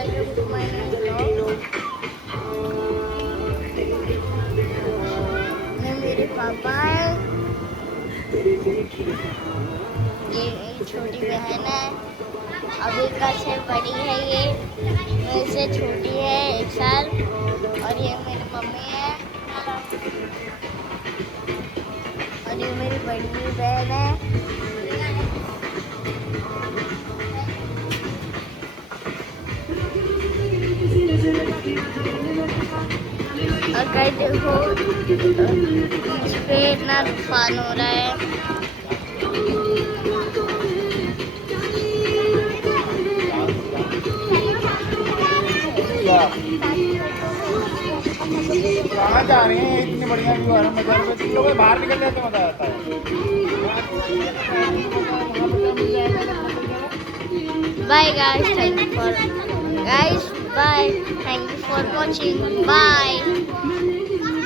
Welcome to my blog. ये मेरे पापा है, ये मेरी छोटी बहन है, अभी का से बड़ी है, ये मेरे से छोटी है 1 साल, और ये मेरी मम्मी है, और ये मेरी बड़ी बहन है। अगर देखो इस पे इतना तूफान हो रहा है। कहाँ जा रही हैं? इतनी बढ़िया व्यू आ रहा है, मजा आ रहा है। तुम लोग बाहर निकल जाते मजा आता है। Bye guys, thank you for watching. Bye.